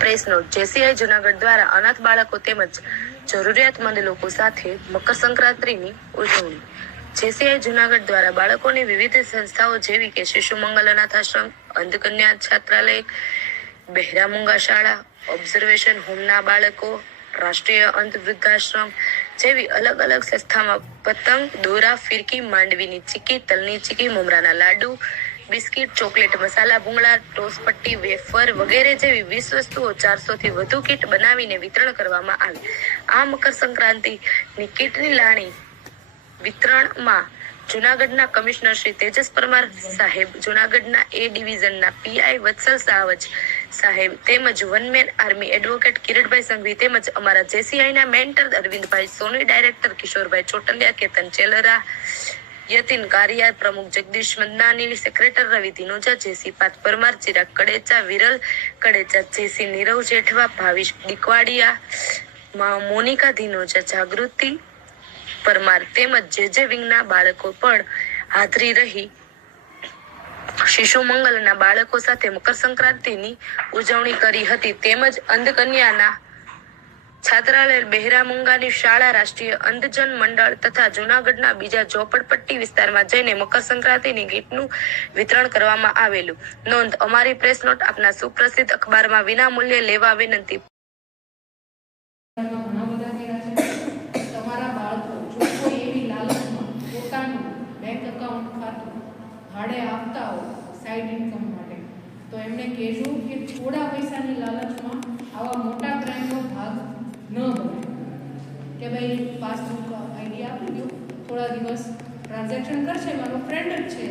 Press not JCI Junagadh દ્વારા અનાથ બાળકો તેમજ જરૂરિયાતમંદ લોકો સાથે મકર સંક્રાંતિની ઉજવણી. જેસીઆઈ જૂનાગઢ દ્વારા બાળકોની વિવિધ સંસ્થાઓ જેવી કે શિશુ મંગલ અનાથ આશ્રમ, અંધકન્યા છાત્રાલય, બહેરા મૂંગા શાળા, ઓબ્ઝર્વેશન હોમના બાળકો, રાષ્ટ્રીય અંધ વૃદ્ધાશ્રમ જેવી અલગ અલગ સંસ્થામાં પતંગ, દોરા, ફિરકી, માંડવીની ચીકી, તલની ચીકી, મમરાના લાડુ, બિસ્કિટ, ચોકલેટ, મસાલા ભૂંગળા, ટોસપટ્ટી, વેફર વગેરે જેવી 20 વસ્તુઓ 400 થી વધુ કીટ બનાવીને વિતરણ કરવામાં આવી. આ મકર સંક્રાંતિની કીટની લાણી વિતરણમાં જૂનાગઢના કમિશનર શ્રી તેજસ પરમાર સાહેબ, જૂનાગઢના એ ડિવિઝનના પીઆઈ વત્સલ સાવજ સાહેબ તેમજ one man army advocate Kiritbhai Sanghvi તેમજ અમારા જેસીઆઈના મેન્ટર અરવિંદભાઈ સોની, ડાયરેક્ટર કિશોરભાઈ ચોટલિયા, કેતન ચેલરા, યતિન કારિયા, પ્રમુખ જગદીશ મદનાની, સેક્રેટર રવિ ધીનોજા, જેસી પાત પરમાર, ચિરાગ કડેચા, વિરલ કડેચા, જેસી નીરવ જેઠવા, ભાવિશ દીકવાડિયા, મોનિકા ધીનોજા, જાગૃતિ પરમાર તેમજ જે વિંગના બાળકો પણ હાજરી રહી શિશુ મંગલના બાળકો સાથે મકર સંક્રાંતિની ઉજવણી કરી હતી. તેમજ અંધકન્યાના છાત્રાલય, બહેરા મૂંગાની શાળા, રાષ્ટ્રીય અંધજન મંડળ તથા જૂનાગઢના બીજા ઝોપડપટ્ટી વિસ્તારમાં જઈને મકર સંક્રાંતિની કીટનું વિતરણ કરવામાં આવેલું. નોંધ: અમારી પ્રેસ નોટ આપના સુપ્રસિદ્ધ અખબારમાં વિના મૂલ્યે લેવા વિનંતી. ભાડે આપતા હોય સાઈડ ઇન્કમ માટે તો એમને કહેજો કે થોડા પૈસાની લાલચમાં આવા મોટા ક્રાઇમનો ભાગ ન બને. કે ભાઈ પાસબુક આઈડી આપી દો, થોડા દિવસ ટ્રાન્ઝેક્શન કરશે, મારો ફ્રેન્ડ જ છે,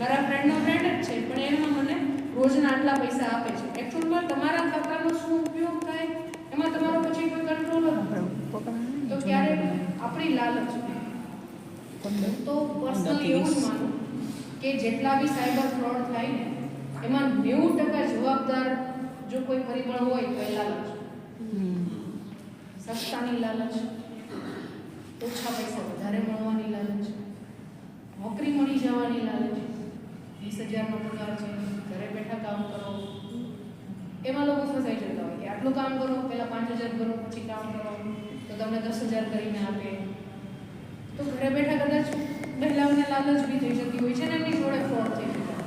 મારા ફ્રેન્ડનો ફ્રેન્ડ જ છે, પણ એમાં મને રોજના આટલા પૈસા આપે છે. એકચ્યુઅલમાં તમારા ખાતાનો શું ઉપયોગ થાય એમાં તમારો પછી કોઈ કંટ્રોલ નથી. તો ક્યારેક આપણી લાલચ તો પર્સનલી એવું જ માનું કે જેટલા બી સાયબર ફ્રોડ થાય ને એમાં 90% જવાબદાર જો કોઈ પરિબળ હોય તો એ લાલચ. સસ્તાની લાલચ, ઓછા પૈસા વધારે મળવાની લાલચ, નોકરી મળી જવાની લાલચ, 20,000નો પગાર છે, ઘરે બેઠા કામ કરો, એમાં લોકો ફસાઈ જતા હોય કે આટલું કામ કરો, પહેલાં 5,000 કરો, પછી કામ કરો તો તમને 10,000 કરીને આપે. તો ઘરે બેઠા કદાચ મહિલાઓને લાલચ બી થઈ જતી હોય છે ને એમની જોડે ફ્રોડ થઈ જતા.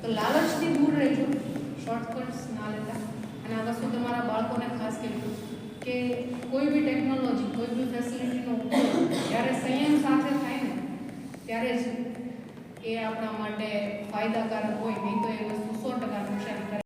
તો લાલચથી દૂર રહેજો, શોર્ટકટ્સ ના લેતા. અને આ વસ્તુ તમારા બાળકોને ખાસ કહેવું કે કોઈ બી ટેકનોલોજી, કોઈ બી ફેસિલિટીનો ઉપયોગ જ્યારે સંયમ સાથે થાય ને ત્યારે જ એ આપણા માટે ફાયદાકારક હોય, નહીં તો એ વસ્તુ 100% નુકસાન કરે.